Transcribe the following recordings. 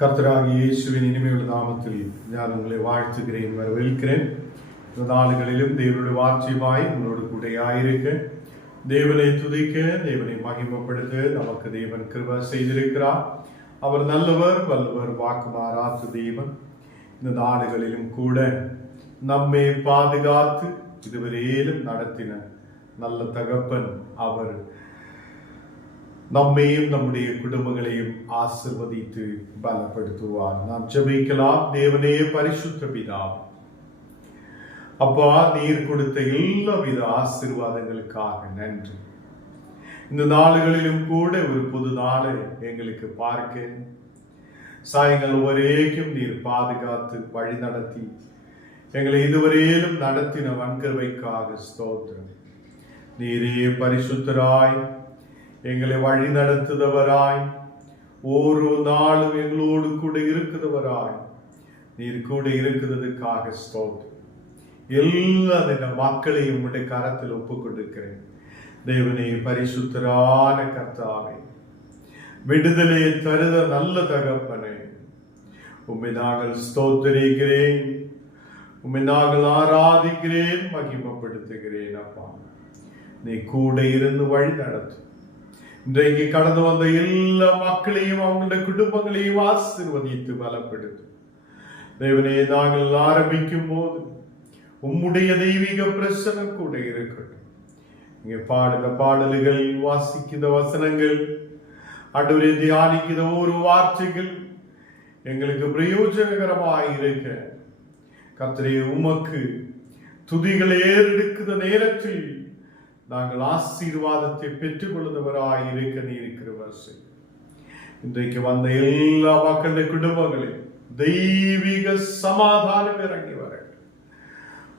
கர்த்தராகிய இயேசுவின் இனிமையுள்ள நாமத்தில் நான் உங்களை வாழ்த்துகிறேன், வரவேற்கிறேன். இந்த நாளுகளிலும் தேவனுடைய வார்த்தையுமாய் உங்களோடு கூட ஆயிருக்க, தேவனை துதிக்க, தேவனை மகிமைப்படுத்த நமக்கு தேவன் கிருபை செய்திருக்கிறார். அவர் நல்லவர், வல்லவர், வாக்கு மாறாத தேவன். இந்த நாடுகளிலும் கூட நம்மை பாதுகாத்து இதுவரையிலும் நடத்தின நல்ல தகப்பன். அவர் நம்மையும் நம்முடைய குடும்பங்களையும் ஆசிர்வதித்து பலப்படுத்துவார். நாம் ஜெபிக்கலாம். தேவனே, பரிசுத்த பிதாவே, அப்பா, நீர் கொடுத்த எல்லாவித ஆசீர்வாதங்களுக்காக நன்றி. இந்த நாளுகளிலும் கூட ஒரு புது நாளை எங்களுக்கு பார்க்க சாயங்காலம் வரைக்கும் நீர் பாதுகாத்து வழி நடத்தி எங்களை இதுவரையிலும் நடத்தின வன்கருவைக்காக ஸ்தோத்திரம். நீரே பரிசுத்தராய் எங்களை வழி நடத்துதவராய், ஒரு நாளும் எங்களோடு கூட இருக்குதவராய் நீர் கூட இருக்கிறதுக்காக ஸ்தோத்திரம். எல்லா மக்களையும் உடைய கரத்தில் ஒப்புக் கொடுக்கிறேன். தேவனே, பரிசுத்தரான கர்த்தாவே, விடுதலையை தருத நல்ல தகப்பனே, உம்மை நாங்கள் ஸ்தோத்திரிக்கிறேன், உம்மை நாங்கள் ஆராதிக்கிறேன், மகிமைப்படுத்துகிறேன். அப்பா, நீ கூட இருந்து வழி நடத்து. இன்றைக்கு கடந்து வந்த எல்லா மக்களையும் அவங்களுடைய குடும்பங்களையும் ஆசீர்வதித்து பலப்படுத்தும். தேவனே, நாங்கள் ஆரம்பிக்கும் போது உம்முடைய தெய்வீக பிரசனம் கூட இருக்கட்டும். இங்க பாடுற பாடல்கள், வாசிக்கிற வசனங்கள், ஆண்டவரே தியானிக்கிற ஒரு வார்த்தைகள் எங்களுக்கு பிரயோஜனகரமாக இருக்க, கர்த்தரே, உமக்கு துதிகளை ஏறெடுக்கிற நேரத்தில் நாங்கள் ஆசீர்வாதத்தை பெற்றுக் கொள்ளுவராய் இருக்க நீ இருக்கிற வரிசை. இன்றைக்கு வந்த எல்லா மக்களுடைய குடும்பங்களையும் தெய்வீக சமாதானம் இறங்கி வர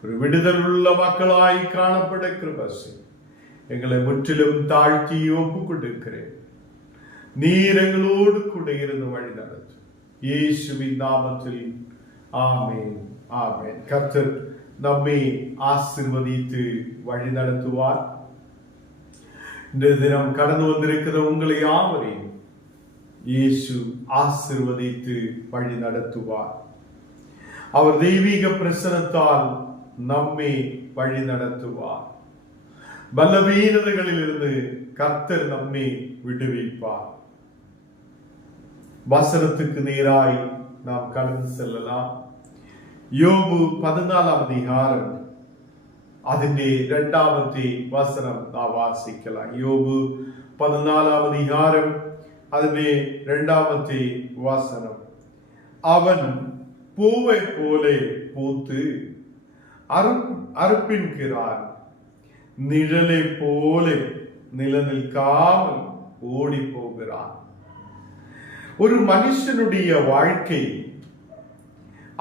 ஒரு விடுதல் உள்ள மக்களாய் காணப்பட கிருபை. எங்களை முற்றிலும் தாழ்த்தி ஒப்புக் கொடுக்கிறேன். நீர் எங்களோடு கூட இருந்து வழி நடத்தும். இயேசுவின் நாமத்தில் ஆமென், ஆமென். கர்த்தர் நம்மை ஆசீர்வதித்து வழி நடத்துவார். இந்த தினம் கடந்து வந்திருக்கிற உங்களை யாவரையும் இயேசு ஆசீர்வதித்து வழி நடத்துவார். அவர் தெய்வீக பிரசனத்தால் நம்மை வழி நடத்துவார். பலவீனதைகளில் இருந்து கர்த்தர் நம்மை விடுவிப்பார். வசனத்துக்கு நேராய் நாம் கடந்து செல்லலாம். யோபு 14 அதிகாரம் അതിന്റെ 2ാമത്തെ വസനം നാം വാസിக்கலாம். യോബ് 14 அதிகாரம் അതിന്റെ 2ാമത്തെ വസനം. അവൻ പൂവെ പോലെ പൂത്ത് അറുപ്പിൻകിറാൻ നിഴലെ പോലെ നിലനിൽക്കാமல் ஓடிப்போகிறான். ஒரு மனுஷனுடைய வாழ்க்கை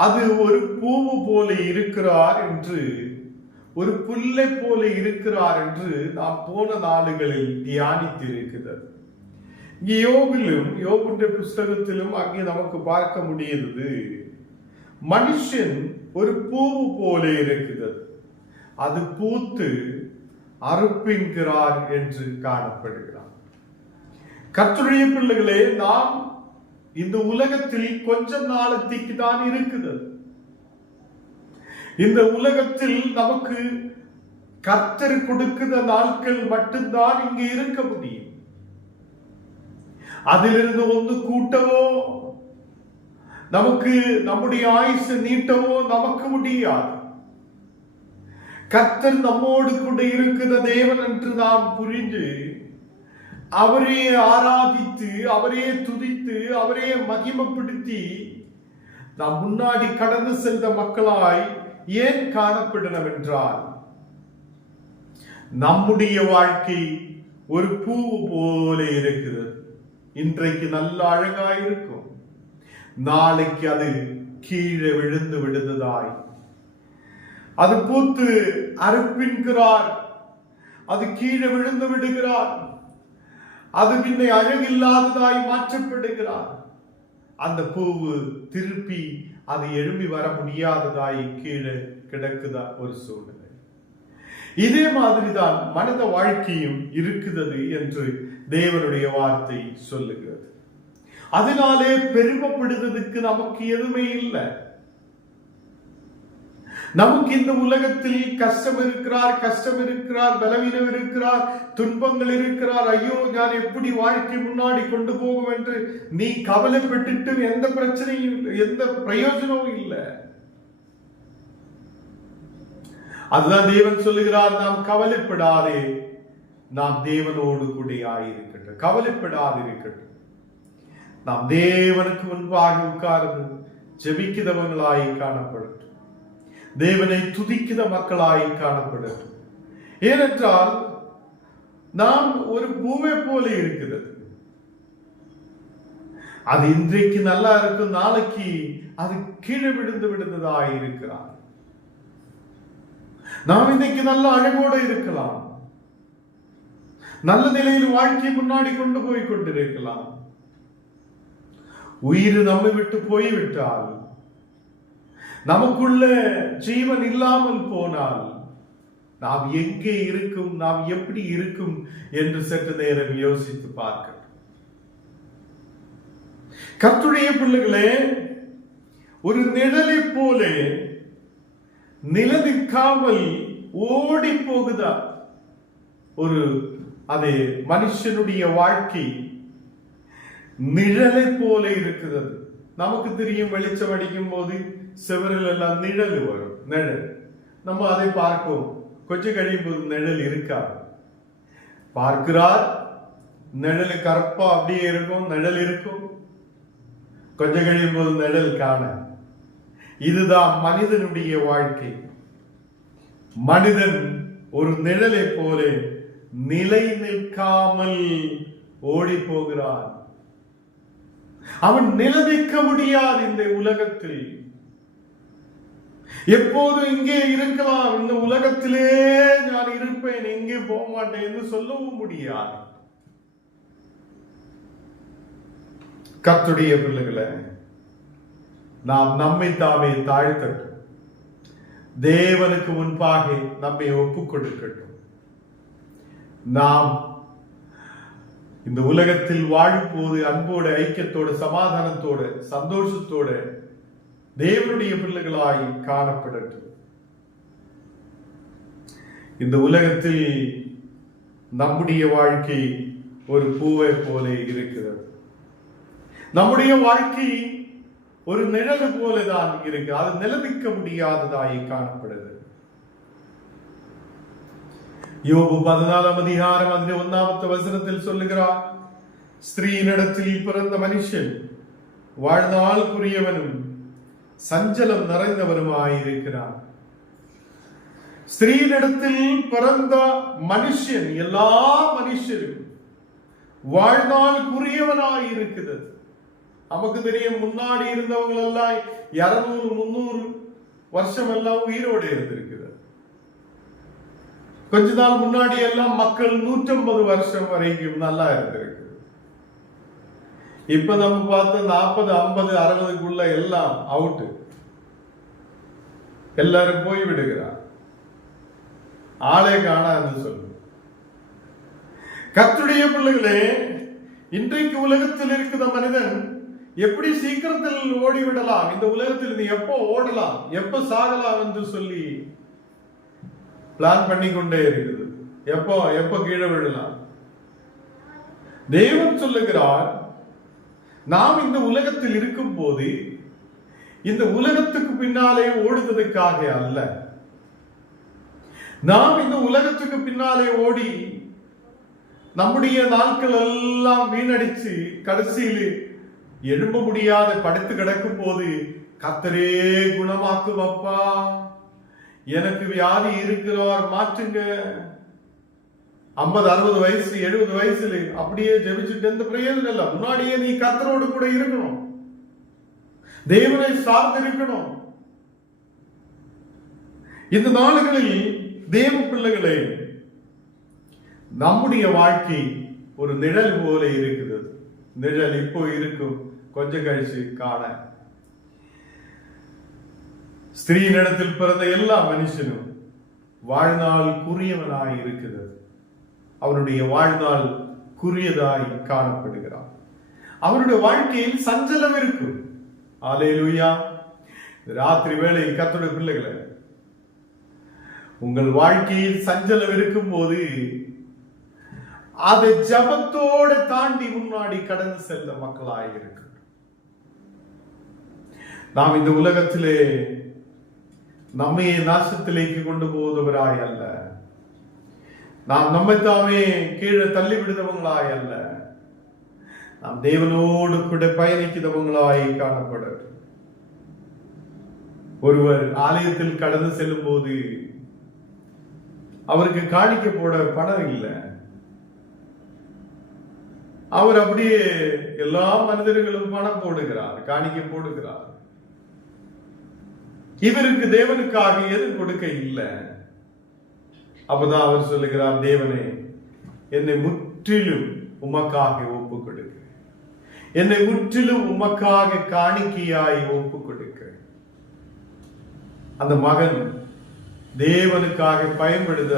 அது ஒரு பூவு போல இருக்கிறார் என்று, ஒரு புல்லை போல இருக்கிறார் என்று நாம் போன நாளுகளில் தியானித்திருக்கிறது. யோபிலும், யோபுடைய புஸ்தகத்திலும் அங்கே நமக்கு பார்க்க முடியுது, மனுஷன் ஒரு பூவு போல இருக்கிறது, அது பூத்து அறுப்பின்கிறார் என்று காணப்படுகிறார். கர்த்தருடைய பிள்ளைகளே, நாம் இந்த உலகத்தில் கொஞ்சம் நாளத்திற்கு தான் இருக்குது. இந்த உலகத்தில் நமக்கு கர்த்தர் கொடுக்கிற நாட்கள் மட்டும்தான் இங்கு இருக்க முடியும். அதிலிருந்து ஒன்று கூட்டவோ, நமக்கு நம்முடைய ஆயுசு நீட்டவோ நமக்கு முடியாது. கர்த்தர் நம்மோடு கூட இருக்கிற தேவன் என்று நாம் புரிந்து அவரே ஆராதித்து, அவரே துதித்து, அவரே மகிமைப்படுத்தி நாம் முன்னாடி கடந்து சென்ற மக்களாய் ஏன் காணப்படணும் என்றால், நம்முடைய வாழ்க்கை ஒரு பூ போல இருக்கிறது. இன்றைக்கு நல்ல அழகாயிருக்கும், நாளைக்கு அது கீழே விழுந்து விடுவதாய், அது பூத்து அறுப்பின்கிறார், அது கீழே விழுந்து விடுகிறார், அது பின்னை அழகில்லாததாய் மாற்றப்படுகிறார். அந்த பூவு திருப்பி அது எழும்பி வர முடியாததாய் கீழே கிடக்குதா ஒரு சூழ்நிலை. இதே மாதிரிதான் மனித வாழ்க்கையும் இருக்குது என்று தேவனுடைய வார்த்தை சொல்லுகிறது. அதனாலே பெருமைப்படுவதற்கு நமக்கு எதுவுமே இல்லை. நமக்கு இந்த உலகத்தில் கஷ்டம் இருக்கிறார், பலவீனம் இருக்கிறார், துன்பங்கள் இருக்கிறார். ஐயோ, நான் எப்படி வாழ்க்கை முன்னாடி கொண்டு போகும் என்று நீ கவலைப்பட்டுட்டு எந்த பிரச்சனையும் எந்த பிரயோஜனமும் இல்லை. அதுதான் தேவன் சொல்லுகிறார், நாம் கவலைப்படாதே, நாம் தேவனோடு கூட ஆயிருக்கட்டும், கவலைப்படாதிருக்கட்டும். நாம் தேவனுக்கு முன்பாக உட்கார்ந்து ஜெபிக்கிறவங்களாய் காணப்படட்டும், தேவனை துதிக்கிற மக்களாய் காணப்படட்டும். ஏனென்றால் நாம் ஒரு பூவை போல இருக்கிறது. அது இன்றைக்கு நல்லா இருக்கும், நாளைக்கு அது கீழே விழுந்ததாய் இருக்கிறார். நாம் இன்னைக்கு நல்ல அழகோடு இருக்கலாம், நல்ல நிலையில் வாழ்க்கை முன்னாடி கொண்டு போய் கொண்டிருக்கலாம். உயிர் நம்மை விட்டு போய்விட்டால், நமக்குள்ள ஜீவன் இல்லாமல் போனால் நாம் எங்கே இருக்கும், நாம் எப்படி இருக்கும் என்று சற்று நேரம் யோசித்து பார்க்க. கர்த்தருடைய பிள்ளைகளே, ஒரு நிழலை போல நிலநிற்காமல் ஓடி போகுதா ஒரு அது மனுஷனுடைய வாழ்க்கை நிழலை போல இருக்கிறது. நமக்கு தெரியும், வெளிச்சம் அடிக்கும் போது செவரில் எல்லாம் நிழல் வரும், நிழல். நம்ம அதை பார்ப்போம், கொஞ்சம் கழியும் போது நிழல் இருக்காது. பார்க்கிறார், நிழல் கருப்பா அப்படியே இருக்கும், நிழல் இருக்கும். கொஞ்சம் கழியும் போது நிழல் காண. இதுதான் மனிதனுடைய வாழ்க்கை. மனிதன் ஒரு நிழலை போல நிலை நிற்காமல் ஓடி போகிறான். அவன் நிலைநிற்க முடியாது இந்த உலகத்தில். எப்போது இங்கே இருக்கலாம், இந்த உலகத்திலே நான் இருப்பேன், எங்கே போக மாட்டேன் என்று சொல்லவும் முடியாது. கர்த்தருடைய பிள்ளைகளை, நாம் நம்மை தாமே தாழ்த்தட்டும், தேவனுக்கு முன்பாக நம்மை ஒப்புக் கொடுக்கட்டும். நாம் இந்த உலகத்தில் வாழும் போது அன்போடு, ஐக்கியத்தோடு, சமாதானத்தோடு, சந்தோஷத்தோடு தேவனுடைய பிள்ளைகளாய் காணப்படட்டும். இந்த உலகத்தில் நம்முடைய வாழ்க்கை ஒரு பூவை போல இருக்கிறது. நம்முடைய வாழ்க்கை ஒரு நிழல் போலதான் இருக்கு, அது நிலநிற்க முடியாததாய் காணப்படுது. யோபு 14 அதிகாரம் 1 வசனத்தில் சொல்லுகிறார், ஸ்திரீனிடத்தில் பிறந்த மனுஷன் வாழ்நாளுக்குரியவனும் சஞ்சலம் நிறைந்தவருமாயிருக்கிறார். ஸ்திரீனிடத்தில் பிறந்த மனுஷன், எல்லா மனுஷரும் வாழ்நாளுக்குரியவனாயிருக்கிறது. நமக்கு தெரியும், முன்னாடி இருந்தவங்க எல்லாம் 200-300 வருஷம் எல்லாம் உயிரோடு இருந்திருக்கிறது. கொஞ்ச நாள் முன்னாடி எல்லாம் மக்கள் 150 வருஷம் வரைக்கும் நல்லா இருந்திருக்கு. இப்ப நம்ம பார்த்து 40, 50, 60க்குள்ள எல்லாம் அவுட், எல்லாரும் போய் விடுகிறார், ஆளே காணாது சொல்லு. கர்த்தருடைய பிள்ளைகளே, இன்றைக்கு உலகத்தில் இருக்கிற மனிதன் எப்படி சீக்கிரத்தில் ஓடிவிடலாம், இந்த உலகத்தில் நீ எப்போ ஓடலாம், எப்போ சாகலாம் என்று சொல்லி பிளான் பண்ணி கொண்டே இருக்குது. எப்போ கீழே விடலாம். தேவன் சொல்லுகிறார், நாம் இந்த உலகத்தில் இருக்கும் போது இந்த உலகத்துக்கு பின்னாலே ஓடுவதற்காக அல்ல. நாம் இந்த உலகத்துக்கு பின்னாலே ஓடி நம்முடைய நாட்கள் எல்லாம் வீணடிச்சு கடைசியில் எழும்ப முடியாத படுத்து கிடக்கும் போது, கர்த்தரே குணமாக்கும் அப்பா, எனக்கு வியாதி இருக்கிறார் மாற்றுங்க, 50, 60 வயசு 70 வயசுல அப்படியே ஜெபிச்சுட்டு எந்த பிரயோஜனம் இல்லை. முன்னாடியே நீ கர்த்தரோடு கூட இருக்கணும், தேவனை சார்ந்து இருக்கணும். இந்த நாடுகளில் தேவ பிள்ளைகளே, நம்முடைய வாழ்க்கை ஒரு நிழல் போல இருக்குது. நிழல் இப்போ இருக்கும், கொஞ்சம் கழிச்சு காண. ஸ்திரீனிடத்தில் பிறந்த எல்லா மனுஷனும் வாழ்நாள் குறியவனாய் இருக்கிறது. அவனுடைய வாழ்நாள் குறியதாய் காணப்படுகிறான். அவருடைய வாழ்க்கையில் சஞ்சலம் இருக்கும். அல்லேலூயா. ராத்திரி வேளையில் கர்த்தருடைய பிள்ளைகளை, உங்கள் வாழ்க்கையில் சஞ்சலம் இருக்கும் போது அதை ஜபத்தோடு தாண்டி முன்னாடி கடந்து செல்ல மக்களாக இருக்கு. நாம் இந்த உலகத்திலே நம்மையே நாசத்திலேக்கு கொண்டு போவதவராய் அல்ல, நாம் நம்மை தாமே கீழே தள்ளி விடுதவங்களாய் அல்ல, நாம் தேவனோடு கூட பயணிக்கிறவங்களாய் காணப்பட. ஒருவர் ஆலயத்தில் கடந்து செல்லும் போது அவருக்கு காணிக்க போட பணம் இல்லை. அவர் அப்படியே எல்லா மனிதர்களும் பணம் போடுகிறார், காணிக்க போடுகிறார். இவருக்கு தேவனுக்காக எது கொடுக்க இல்லை. அப்பதான் அவர் சொல்லுகிறார், தேவனே, என்னை முற்றிலும் உமக்காக ஒப்பு கொடுக்க, என்னை முற்றிலும் உமக்காக காணிக்கையாய் ஒப்பு கொடுக்க. அந்த மகன் தேவனுக்காக பயன்படுத்த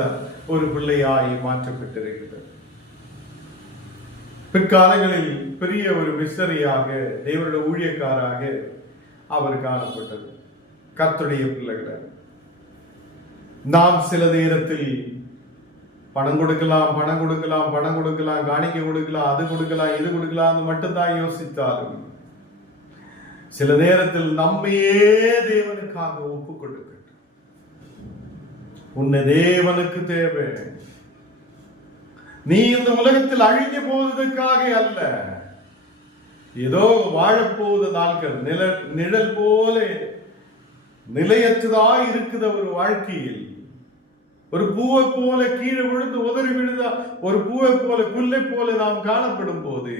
ஒரு பிள்ளையாய் மாற்றப்பட்டிருக்கிறது. பிற்காலங்களில் பெரிய ஒரு மிஷனரியாக, தேவனுடைய ஊழியக்காராக அவர் காணப்பட்டது. கர்த்தருடைய பிள்ளைகளை, நாம் சில நேரத்தில் பணம் கொடுக்கலாம், பணம் கொடுக்கலாம், பணம் கொடுக்கலாம், காணிக்கை கொடுக்கலாம், அது கொடுக்கலாம், இது கொடுக்கலாம் மட்டும்தான் யோசித்தாலும், சில நேரத்தில் நம்மையே தேவனுக்காக ஒப்பு கொடுக்க. உன்னை தேவனுக்கு தேவை. நீ இந்த உலகத்தில் அழிஞ்சு போவதற்காக அல்ல, ஏதோ வாழப்போவது நாட்கள் நிழல் போல நிலையற்றதா இருக்குத ஒரு வாழ்க்கையில், ஒரு பூவை போல கீழே விழுந்து உதறி விழுதா, ஒரு பூவை போல புல்லை போல நாம் காணப்படும் போது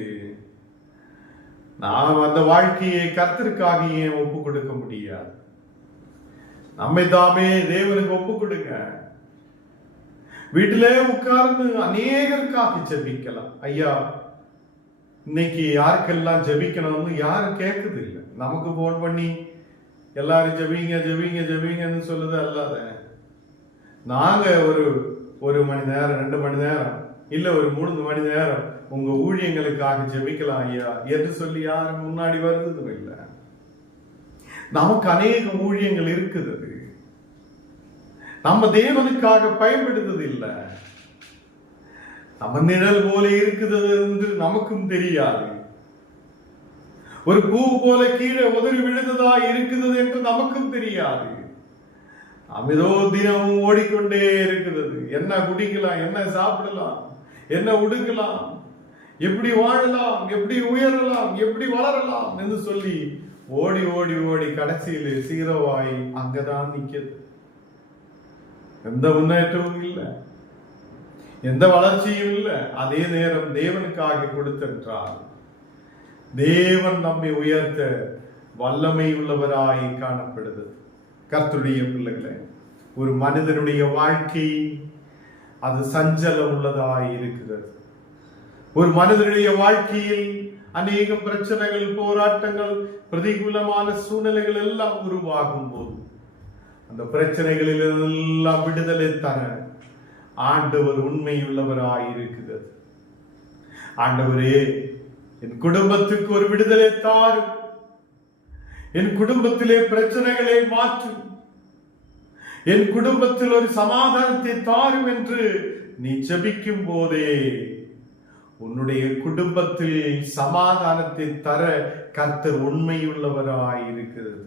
நாம் அந்த வாழ்க்கையை கர்த்தருக்காக ஏன் ஒப்பு கொடுக்க முடியாது? நம்மை தாமே தேவனுக்கு ஒப்பு கொடுங்க. வீட்டிலே உட்கார்ந்து அநேகருக்காக ஜெபிக்கலாம். ஐயா, இன்னைக்கு யாருக்கெல்லாம் ஜெபிக்கணும்னு யாரும் கேட்குது இல்லை. நமக்கு போன் பண்ணி எல்லாரும் ஜெபிங்க ஜெபிங்க ஜெபிங்கன்னு சொல்லுது அல்லாத, நாங்க ஒரு மணி நேரம், 2 மணி நேரம், இல்ல ஒரு 3 மணி நேரம் உங்க ஊழியங்களுக்காக ஜெபிக்கலாம் ஐயா என்று சொல்லி யாரும் முன்னாடி வருதும் இல்லை. நமக்கு அநேக ஊழியங்கள் இருக்குது, நம்ம தேவனுக்காக பயன்படுத்துறது இல்லை. நம்ம நிழல் போல இருக்குது என்று நமக்கும் தெரியாது. ஒரு பூ போல கீழே உதறி விழுந்ததா இருக்குது என்று நமக்கும் தெரியாது. நாம் ஏதோ தினமும் ஓடிக்கொண்டே இருக்கிறது. என்ன குடிக்கலாம், என்ன சாப்பிடலாம், என்ன உடுக்கலாம், எப்படி வாழலாம், எப்படி உயரலாம், எப்படி வளரலாம் என்று சொல்லி ஓடி ஓடி ஓடி கடைசியில் சீரோவாய் அங்கதான் நிற்கிறது. எந்த முன்னேற்றமும் இல்லை, எந்த வளர்ச்சியும் இல்லை. அதே நேரம் தேவனுக்காக கொடுத்தென்றால் தேவன் நம்மை உயர்த்த வல்லமை உள்ளவராய் காணப்படுது. கர்த்தருடைய பிள்ளைகளே, ஒரு மனிதனுடைய வாழ்க்கை அது சஞ்சலம் உள்ளதாய் இருக்கிறது. ஒரு மனிதனுடைய வாழ்க்கையில் அநேக பிரச்சனைகள், போராட்டங்கள், பிரதிகூலமான சூழ்நிலைகள் எல்லாம் உருவாகும் போது அந்த பிரச்சனைகளில் எல்லாம் விடுதலை தர ஆண்டவர் உண்மையுள்ளவராய் இருக்கிறது. ஆண்டவரே, என் குடும்பத்துக்கு ஒரு விடுதலை தாரும், என் குடும்பத்திலே பிரச்சனைகளை மாற்றும், என் குடும்பத்தில் ஒரு சமாதானத்தை தாரும் என்று நீ ஜெபிக்கும் போதே உன்னுடைய குடும்பத்தில் சமாதானத்தை தர கர்த்தர் உண்மையுள்ளவராய் இருக்கிறது.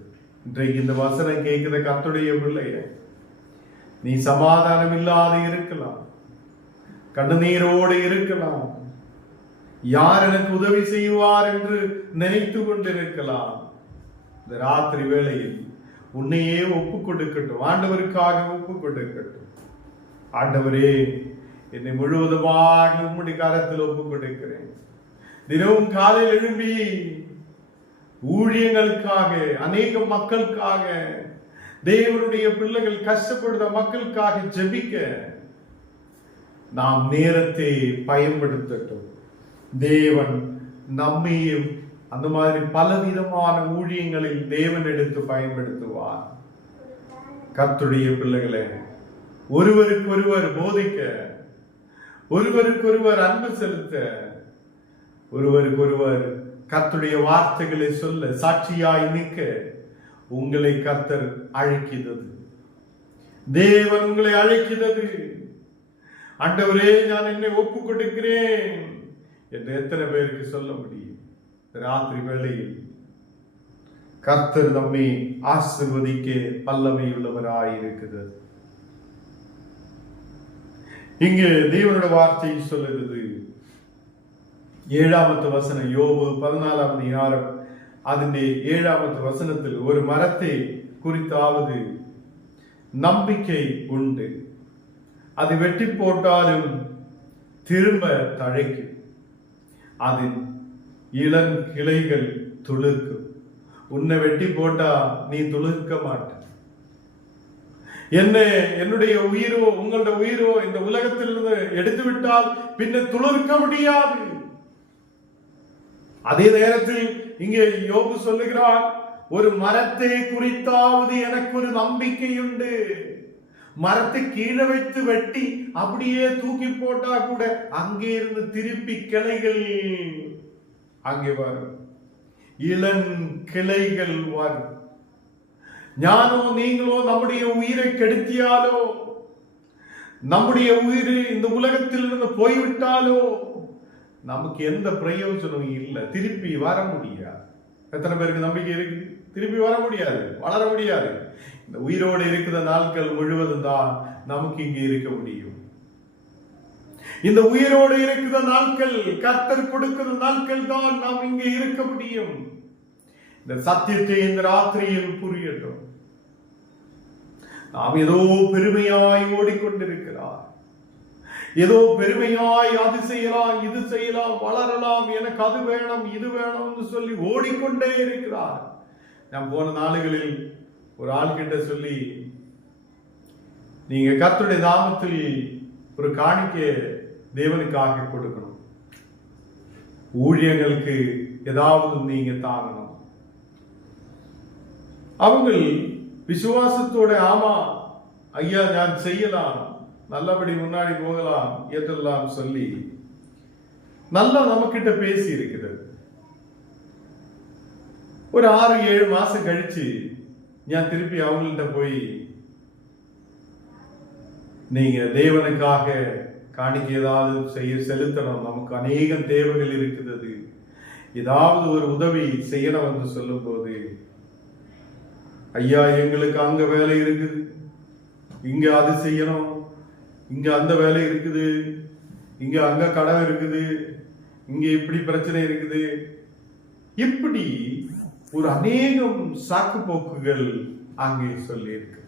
இன்றைக்கு இந்த வசனம் கேட்கிற கர்த்தருடைய பிள்ளைய, நீ சமாதானம் இல்லாத இருக்கலாம், கண்ணீரோடு இருக்கலாம், யார் எனக்கு உதவி செய்வார் என்று நினைத்து கொண்டிருக்கலாம். இந்த ராத்திரி வேளையில் உன்னையே ஒப்பு கொடுக்கட்டும், ஆண்டவருக்காக ஒப்பு கொடுக்கட்டும். ஆண்டவரே, என்னை முழுவதுமாக உம்முடைய கரத்தில் ஒப்பு கொடுக்கிறேன். தினமும் காலையில் எழும்பி ஊழியங்களுக்காக, அநேக மக்களுக்காக, தேவனுடைய பிள்ளைகள் கஷ்டப்படுற மக்களுக்காக ஜெபிக்க நாம் நேரத்தை பயன்படுத்தட்டும். தேவன் நம்மையும் அந்த மாதிரி பலவிதமான ஊழியங்களில் தேவன் எடுத்து பயன்படுத்துவார். கர்த்தருடைய பிள்ளைகளே, ஒருவருக்கொருவர் போதிக்க, ஒருவருக்கொருவர் அன்பு செலுத்த, ஒருவருக்கொருவர் கர்த்தருடைய வார்த்தைகளை சொல்ல, சாட்சியாய் நிற்க உங்களை கர்த்தர் அழைக்கிறது. தேவன் உங்களை அழைக்கிறது. ஆண்டவரே, நான் என்னை ஒப்பு கொடுக்கிறேன் என்று எத்தனை பேருக்கு சொல்ல முடியும்? ராத்திரி வேளையில் கர்த்தர் நம்மை ஆசீர்வதிக்க வல்லமை உள்ளவராய் இருக்கிறது. இங்கு தேவனுடைய வார்த்தை சொல்லுகிறது, 7வது வசனம், யோபு 14வது அதிகாரம் അതിന്റെ 7வது வசனத்தில் ஒரு மரத்தை குறித்தாவது நம்பிக்கை உண்டு, அது வெட்டி போட்டாலும் திரும்ப தழைக்கும், அதன் இளம் கிளைகள் துளிர்க்கும். உன்னை வெட்டி போட்டா நீ துளிர்க்க மாட்ட. என்னுடைய உயிரோ உங்களுடைய உயிரோ இந்த உலகத்திலிருந்து எடுத்து விட்டால் பின்ன துளிர்க்க முடியாது. அதே நேரத்தில் இங்கே யோபு சொல்லுகிறார், ஒரு மரத்தை குறித்தாவது எனக்கு ஒரு நம்பிக்கை உண்டு. மரத்தை கீழே வைத்து வெட்டி அப்படியே தூக்கி போட்டா கூட அங்கே இருந்து திருப்பி கிளைகள் அங்கே வரும், இளம் கிளைகள் வரும். ஞானோ நீங்களோ நம்முடைய உயிரை கெடுத்தியாலோ, நம்முடைய உயிர் இந்த உலகத்தில் இருந்து போய்விட்டாலோ நமக்கு எந்த பிரயோஜனமும் இல்லை, திருப்பி வர முடியாது. எத்தனை பேருக்கு நம்பிக்கை இருக்கு? திருப்பி வர முடியாது, வளர முடியாது. இந்த உயிரோடு இருக்கிற நாட்கள் முழுவதும் தான் நமக்கு இங்கே இருக்க முடியும். இந்த உயிரோடு இருக்கிற நாட்கள், கர்த்தர் கொடுக்கிற நாட்கள் தான் நாம் இங்கே இருக்க முடியும். இந்த சத்தியத்தை இந்த ராத்திரியில் புரியட்டும். நாம் ஏதோ பெருமையாய் ஓடிக்கொண்டிருக்கிறார், ஏதோ பெருமையாய் அது செய்யலாம் இது செய்யலாம் வளரலாம், எனக்கு அது வேணும் இது வேணும்னு சொல்லி ஓடிக்கொண்டே இருக்கிறார். நான் போன நாளுகளில் ஒரு ஆள்கிட்ட சொல்லி, நீங்க கர்த்தருடைய நாமத்தில் ஒரு காணிக்கை தேவனுக்காக கொடுக்கணும், ஊழியர்களுக்கு ஏதாவது நீங்க தாங்கணும். அவங்க விசுவாசத்தோட ஆமா ஐயா நான் செய்யலாம், நல்லபடி முன்னாடி போகலாம் என்றெல்லாம் சொல்லி நல்லா நம்ம கிட்ட பேசி இருக்கிறது. ஒரு 6-7 மாசம் கழிச்சு நான் திருப்பி அவங்கள்ட்ட போய், நீங்க தேவனுக்காக காணிக்கை ஏதாவது செலுத்தணும், நமக்கு அநேகம் தேவைகள் இருக்கிறது, ஏதாவது ஒரு உதவி செய்யணும் என்று சொல்லும் போது, ஐயா எங்களுக்கு அங்க வேலை இருக்குது, இங்க அது செய்யணும், இங்க அந்த வேலை இருக்குது, இங்க அங்க கடன் இருக்குது, இங்க இப்படி பிரச்சனை இருக்குது, இப்படி ஒரு அநேகம் சாக்கு போக்குகள் அங்கே சொல்லி இருக்கிறது.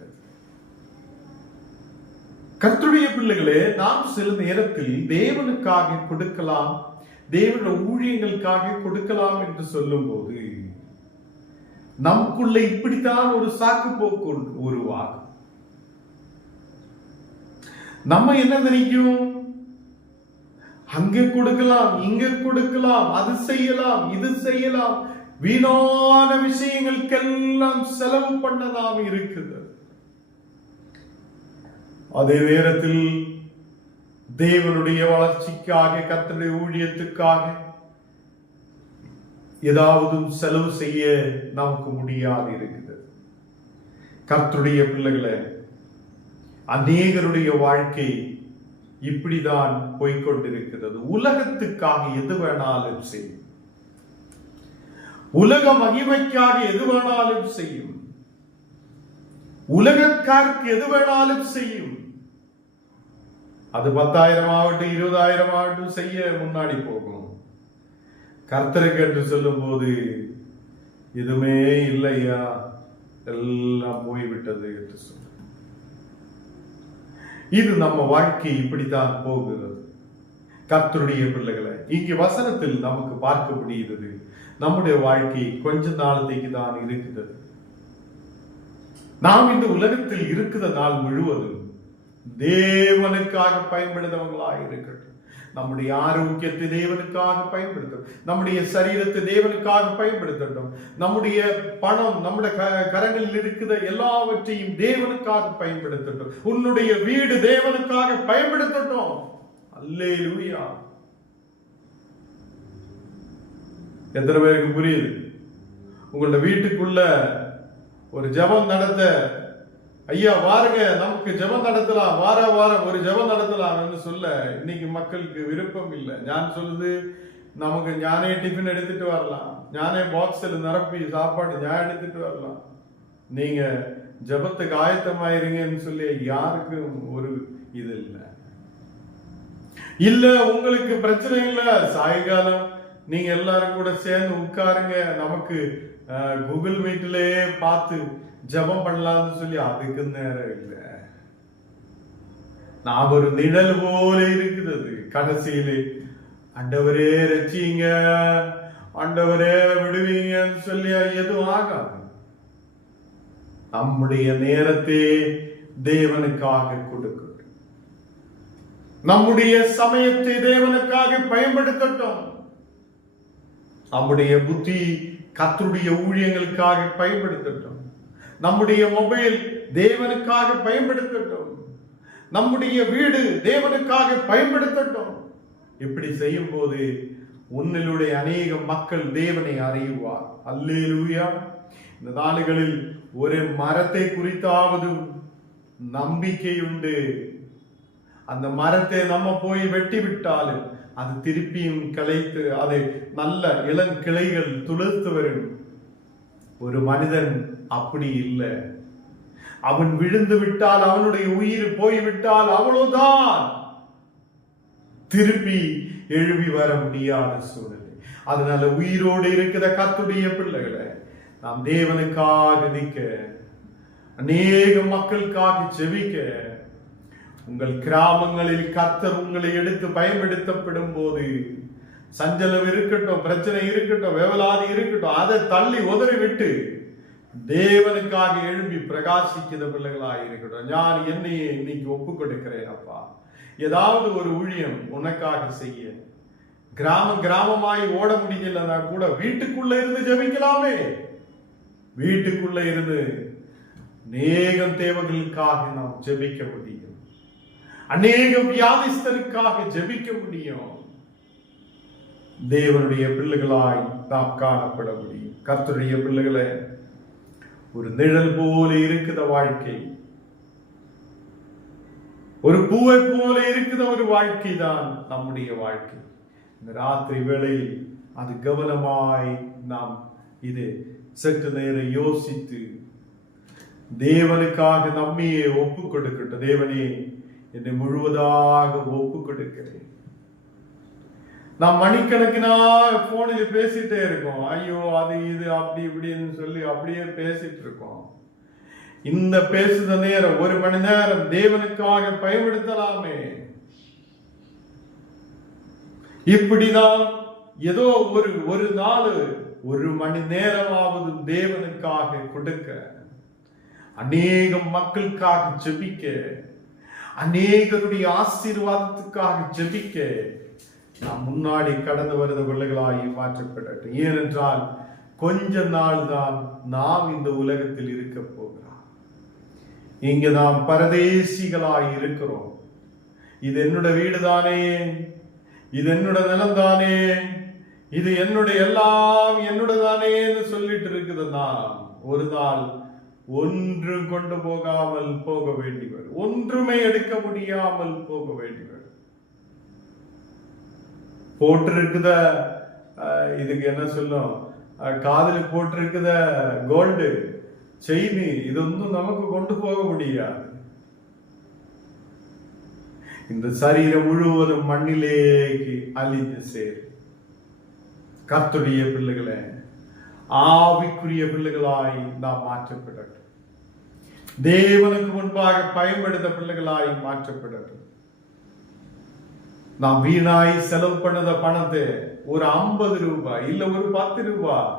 கர்த்தருடைய பிள்ளைகளே, நாம் சில நேரத்தில் தேவனுக்காக கொடுக்கலாம், தேவனுடைய ஊழியங்களுக்காக கொடுக்கலாம் என்று சொல்லும் போது நமக்குள்ள இப்படித்தான் ஒரு சாக்கு போக்கு உருவாகும். நம்ம என்ன நினைக்கும், அங்க கொடுக்கலாம் இங்க கொடுக்கலாம், அது செய்யலாம் இது செய்யலாம், வீணான விஷயங்களுக்கெல்லாம் செலவு பண்ண நாம் இருக்குது. அதே நேரத்தில் தேவனுடைய வளர்ச்சிக்காக, கர்த்தருடைய ஊழியத்துக்காக ஏதாவது செலவு செய்ய நமக்கு முடியாது இருக்குது. கர்த்தருடைய பிள்ளைகளை, அநேகருடைய வாழ்க்கை இப்படிதான் போய்கொண்டிருக்கிறது. உலகத்துக்காக எது வேணாலும் செய்யும், உலக மகிமைக்காக எது வேணாலும் செய்யும், உலகக்காருக்கு எது வேணாலும் செய்யும். அது 10,000 ஆகட்டும் 20,000 ஆகட்டும் செய்ய முன்னாடி போகும். கர்த்தருக்கு என்று சொல்லும் போது எதுவுமே இல்லையா, எல்லாம் போய்விட்டது என்று சொல்ல. இது நம்ம வாழ்க்கை இப்படித்தான் போகிறது. கர்த்தருடைய பிள்ளைகளை, இங்கு வசனத்தில் நமக்கு பார்க்க முடியுது, நம்முடைய வாழ்க்கை கொஞ்ச நாளத்தைக்கு தான் இருக்கிறது. நாம் இந்த உலகத்தில் இருக்கிற நாள் முழுவதும் தேவனுக்காக பயன்படுத்தவங்களாக இருக்கட்டும். நம்முடைய ஆரோக்கியத்தை தேவனுக்காக பயன்படுத்தணும், நம்முடைய சரீரத்தை தேவனுக்காக பயன்படுத்தட்டும், நம்முடைய பணம் நம்முடைய கரங்களில் இருக்கிற எல்லாவற்றையும் தேவனுக்காக பயன்படுத்தட்டும், உன்னுடைய வீடு தேவனுக்காக பயன்படுத்தட்டும். அல்லேலூயா. எத்தனை பேருக்கு புரியுது? உங்களோட வீட்டுக்குள்ள ஒரு ஜெபம் நடத்த, ஐயா வாருங்க நமக்கு ஜெபம் நடத்தலாம், வாரம் ஒரு ஜெபம் நடத்தலாம் சொல்ல இன்னைக்கு மக்களுக்கு விருப்பம் இல்லை. ஞான் சொல்லுது, நமக்கு ஞானே டிஃபன் எடுத்துட்டு வரலாம், ஞானே பாக்ஸில் நிரப்பி சாப்பாடு ஞான் எடுத்துட்டு வரலாம், நீங்க ஜெபத்துக்கு ஆயத்தமாயிருங்கன்னு சொல்லி யாருக்கும் ஒரு இது இல்லை. இல்ல உங்களுக்கு பிரச்சனை இல்லை, சாயங்காலம் நீங்க எல்லாரும் கூட சேர்ந்து உட்காருங்க, நமக்கு கூகுள் மீட்லயே பார்த்து ஜெபம் பண்ணலாம்னு சொல்லி அதுக்கு நேரம் இல்லை. நான் ஒரு நிழல் போல இருக்குது. கடைசியிலே ஆண்டவரே ரட்சிங்க, ஆண்டவரே விடுவீங்கன்னு சொல்லி எதுவும் ஆகாது. நம்முடைய நேரத்தை தேவனுக்காக கொடுக்கட்டும், நம்முடைய சமயத்தை தேவனுக்காக பயன்படுத்தட்டும், நம்முடைய புத்தி கர்த்தருடைய ஊழியங்களுக்காக பயன்படுத்தட்டும், நம்முடைய மொபைல் தேவனுக்காக பயன்படுத்தட்டும், நம்முடைய வீடு தேவனுக்காக பயன்படுத்தட்டும். இப்படி செய்யும் போது உன்னிலுடைய அநேக மக்கள் தேவனை அறியுவார். அல்லேலூயா. இந்த நாடுகளில் ஒரு மரத்தை குறித்தாவது நம்பிக்கை உண்டு. அந்த மரத்தை நம்ம போய் வெட்டி விட்டாலும் அது திருப்பியும் கிளைத்து அதை நல்ல இளங்கிளைகள் துளிர்த்து வரும். ஒரு மனிதன் அப்படி இல்லை. அவன் விழுந்து விட்டால், அவனுடைய உயிர் போய்விட்டால் அவ்வளவுதான், திருப்பி எழுப்பி வர முடியாத சூழ்நிலை. அதனால உயிரோடு இருக்கிற கர்த்தருடைய பிள்ளைகளை நாம் தேவனுக்காக நிற்க, அநேக மக்களுக்காக ஜெபிக்க, உங்கள் கிராமங்களில் கர்த்தர் உங்களை எடுத்து பயன்படுத்தப்படும் போது சஞ்சலம் இருக்கட்டும், பிரச்சனை இருக்கட்டும், வேவலாதி இருக்கட்டும், அதை தள்ளி உதறி விட்டு தேவனுக்காக எழும்பி பிரகாசிக்கிற பிள்ளைகளாக இருக்கட்டும். நான் என்னையே இன்னைக்கு ஒப்பு கொடுக்கிறேன் அப்பா, ஏதாவது ஒரு ஊழியம் உனக்காக செய்ய. கிராமமாய் ஓட முடியலன்னா கூட வீட்டுக்குள்ள இருந்து ஜெபிக்கலாமே. வீட்டுக்குள்ள இருந்து அநேகம் தேவைகளுக்காக நாம் ஜெபிக்க முடியும், அநேக வியாதிஸ்தருக்காக ஜெபிக்க முடியும், தேவனுடைய பிள்ளைகளாய் நாம் காணப்பட முடியும். கர்த்தருடைய பிள்ளைகளை ஒரு நிழல் போல இருக்குத வாழ்க்கை, ஒரு பூவை போல இருக்குத ஒரு வாழ்க்கை தான் நம்முடைய வாழ்க்கை. இந்த ராத்திரி வேளையில் அது கவனமாய் நாம் இது சற்று நேரம் யோசித்து தேவனுக்காக நம்மையே ஒப்பு கொடுக்கட்டும். தேவனே, என்னை முழுவதாக ஒப்பு கொடுக்கிறேன். நாம் மணிக்கணக்கினா போனில் பேசிட்டே இருக்கோம், ஐயோ அது இது அப்படி இப்படின்னு சொல்லி அப்படியே பேசிட்டு இருக்கோம். இந்த பேசுத நேரம் 1 மணி நேரம் தேவனுக்காக பயன்படுத்தலாமே. இப்படிதான் ஏதோ ஒரு நாள் 1 மணி நேரமாவது தேவனுக்காக கொடுக்க, அநேக மக்களுக்காக ஜெபிக்க, அநேகருடைய ஆசீர்வாதத்துக்காக ஜெபிக்க நாம் முன்னாடி கடந்து வருத பிள்ளைகளாகி மாற்றப்படட்டும். ஏனென்றால் கொஞ்ச நாள் தான் நாம் இந்த உலகத்தில் இருக்க போகிறோம். இங்க நாம் பரதேசிகளாய் இருக்கிறோம். இது என்னோட வீடு தானே, இது என்னோட நிலம் தானே, இது என்னுடைய எல்லாம் என்னோட தானேன்னு சொல்லிட்டு இருக்குது. நாம் ஒரு நாள் ஒன்றும் கொண்டு போகாமல் போக வேண்டியவர், ஒன்றுமே எடுக்க முடியாமல் போக வேண்டியவர். போட்டிருக்குத இதுக்கு என்ன சொல்லும், காதலுக்கு போட்டிருக்குத கோல்டு செயின், இது ஒன்றும் நமக்கு கொண்டு போக முடியாது. இந்த சரீரம் முழுவதும் மண்ணிலேக்கு அழிந்து சேர். கர்த்தருடைய பிள்ளைகளை ஆவிக்குரிய பிள்ளைகளாய் நாம் மாற்றப்படட்டும். தேவனுக்கு முன்பாக பயன்படுத்த பிள்ளைகளாய் மாற்றப்படட்டும். நாம் வீணாய் செலவு பண்ணத பணத்தை ஒரு 50 ரூபாய் இல்ல ஒரு 10 ரூபாய்,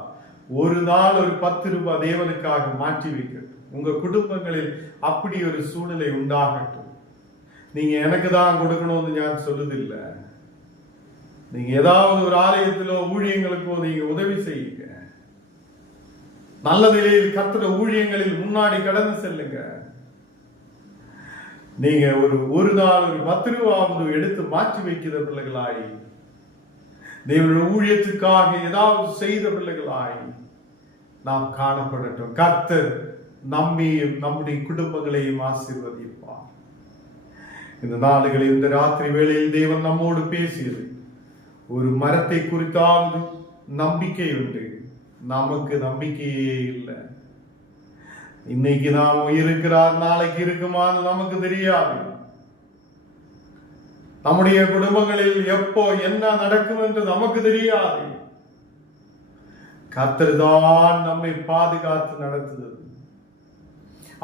ஒரு நாள் ஒரு 10 ரூபாய் தேவனுக்காக மாற்றி வைக்கட்டும். உங்க குடும்பங்களில் அப்படி ஒரு சூழ்நிலை உண்டாகட்டும். நீங்க எனக்கு தான் கொடுக்கணும்னு நான் சொல்லுதில்லை. நீங்க ஏதாவது ஒரு ஆலயத்திலோ ஊழியங்களுக்கோ நீங்க உதவி செய்யுங்க. நல்ல நிலையில் கர்த்தருடைய ஊழியங்களில் முன்னாடி கடந்து செல்லுங்க. நீங்க ஒரு நாள் ஒரு 10 ரூபாவது எடுத்து மாற்றி வைக்கிற பிள்ளைகளாய் தேவனுடைய ஊழியத்துக்காக ஏதாவது செய்த பிள்ளைகளாய் நாம் காணப்படட்டும். கர்த்தர் நம்மையும் நம்முடைய குடும்பங்களையும் ஆசீர்வதிப்பார். இந்த நாளுகளில் இந்த ராத்திரி வேளையில் தேவன் நம்மோடு பேசியது, ஒரு மரத்தை குறித்தாவது நம்பிக்கை உண்டு, நமக்கு நம்பிக்கையே இல்லை. இன்னைக்கு நாம் இருக்கிறார், நாளைக்கு இருக்குமான்னு நமக்கு தெரியாது. நம்முடைய குடும்பங்களில் எப்போ என்ன நடக்கும் என்று நமக்கு தெரியாது. கர்த்தர் தான் நம்மை பாதுகாத்து நடத்துகிறது.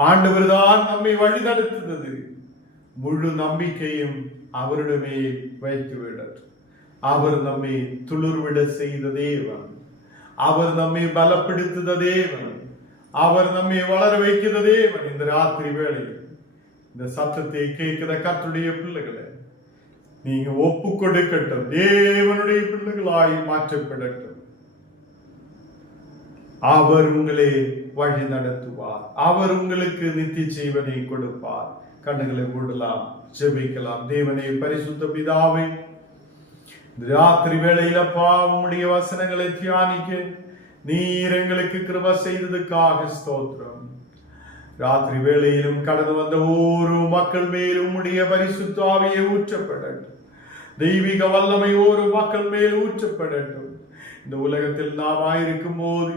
ஆண்டவர் தான் நம்மை வழி நடத்துகிறது. முழு நம்பிக்கையும் அவரிடமே வைத்து விடட்டும். அவர் நம்மை துளிர்விட செய்த தேவன், அவர் நம்மை பலப்படுத்துத தேவன், அவர் நம்மை வளர வைக்கிற தேவன். இந்த ராத்திரி வேளையில் இந்த சத்தத்தை கேட்கிற கர்த்தருடைய பிள்ளைகளை நீங்க ஒப்பு கொடுக்கட்டும். தேவனுடைய பிள்ளைகளாய் மாற்றப்படட்டும். அவர் உங்களை வழி நடத்துவார். அவர் உங்களுக்கு நித்திய ஜீவனை கொடுப்பார். கண்ணுகளை மூடலாம், ஜெபிக்கலாம். தேவனே, பரிசுத்த பிதாவே, ராத்திரி வேளையிலப்பா உம்முடைய வசனங்களை தியானிக்க நீர் எங்களுக்கு கிருபை செய்ததுக்காக ஸ்தோத்திரம். ராத்திரி வேளையிலும் கடந்து வந்த ஒரு மக்கள் மேல் உம்முடைய பரிசுத்த ஆவியை ஊற்றப்படட்டும். தெய்வீக வல்லமை ஒரு மக்கள் மேல் ஊற்றப்படட்டும். இந்த உலகத்தில் நாம் ஆயிருக்கும் போது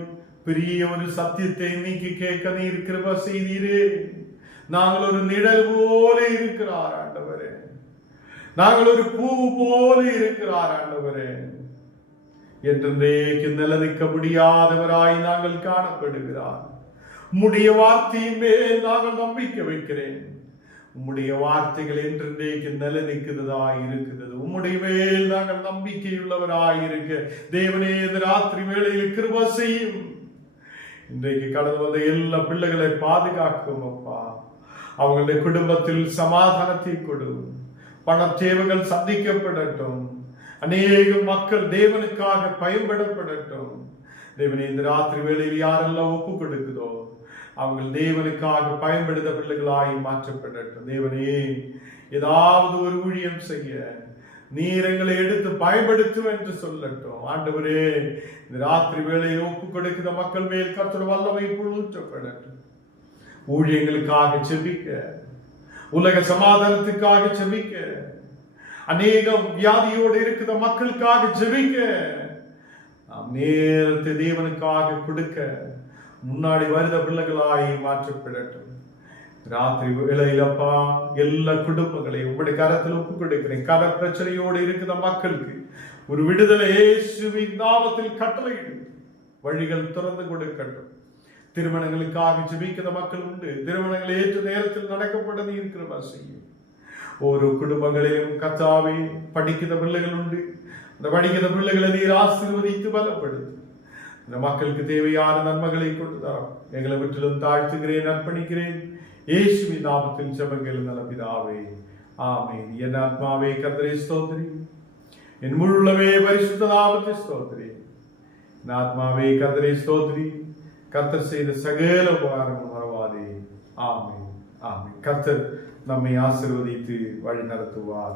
பெரிய ஒரு சத்தியத்தை இன்னைக்கு கேட்க நீர் கிருபை செய்தீரே. நாங்கள் ஒரு நிழல் போல இருக்கிறார் ஆண்டவரே, நாங்கள் ஒரு பூ போல இருக்கிறார் ஆண்டவரே. என்றென்றைக்கு நிலநிற்க முடியாதவராய் நாங்கள் காணப்படுகிறார். உம்முடைய வார்த்தையின் மேல் நாங்கள் நம்பிக்கை வைக்கிறேன். உம்முடைய வார்த்தைகள் என்றென்றைக்கு நிலநிற்கிறதாய் இருக்கிறது. உம்முடைய மேல் நாங்கள் நம்பிக்கையுள்ளவராய் இருக்க தேவனே இந்த ராத்திரி வேளையில் கிருபை செய்யும். இன்றைக்கு கடந்து வந்த எல்லா பிள்ளைகளை பாதுகாக்கும் அப்பா. அவங்களுடைய குடும்பத்தில் சமாதானத்தை கொடு. பண தேவைகள் சந்திக்கப்படட்டும். அநேக மக்கள் தேவனுக்காக பயன்படப்படட்டும். தேவனே, இந்த ராத்திரி வேளையில் யாரெல்லாம் ஒப்பு கொடுக்குதோ அவங்க தேவனுக்காக பயன்படுத்த பிள்ளைகளாய் மாற்றப்படட்டும். தேவனே, ஏதாவது ஒரு ஊழியம் செய்ய நீர் எங்களை எடுத்து பயன்படுத்தும் என்று சொல்லட்டும். ஆண்டவரே, இந்த ராத்திரி வேளையில் ஒப்பு கொடுக்கிற மக்கள் மேல் கர்த்தருடைய வல்லமை ஊற்றப்படட்டும். ஊழியங்களுக்காக செபிக்க, உலக சமாதானத்துக்காக செபிக்க, அநேகம் வியாதியோடு இருக்கிற மக்களுக்காக ஜெபிக்க, நாம் நேரத்தை தேவனுக்காக கொடுக்க முன்னாடி வருத பிள்ளைகளாய் மாற்றப்படட்டும். ராத்திரி வேளையிலப்பா எல்லா குடும்பங்களையும் உங்களுடைய கரத்தில் ஒப்பு கொடுக்கிறேன். கர பிரச்சனையோடு இருக்கிற மக்களுக்கு ஒரு விடுதலை இயேசுவின் நாமத்தில் கட்டளையிடு. வழிகள் திறந்து கொடுக்கட்டும். திருமணங்களுக்காக ஜெபிக்கிற மக்கள் உண்டு. திருமணங்களை ஏற்ற நேரத்தில் நடக்கப்பட இருக்கிற செய்யும். ஒரு குடும்பங்களிலும் கர்த்தாவே படிக்கிற பிள்ளைகள் உண்டு. அந்த படிக்கிற பிள்ளைகளை நீர் ஆசீர்வதித்து பலப்படுத்து. இந்த மக்களுக்கு தேவையான நன்மைகளை கொடுத்தார். எங்களை விட்டிலும் தாழ்த்துகிறேன், அர்ப்பணிக்கிறேன். இயேசுவின் நாமத்தில் ஜெபங்கள் நல்ல பிதாவே, ஆமென். என் ஆத்மாவே கர்த்தரை ஸ்தோத்திரி, என் முழுமே பரிசுத்த நாமத்தை ஸ்தோத்திரி. என் ஆத்மாவே கர்த்தரை ஸ்தோத்திரி, கர்த்தர் செய்த சகல உபகாரமும் மறவாதே. ஆமென், ஆமென். கர்த்தர் நம்மை ஆசீர்வதித்து வழி நடத்துவார்.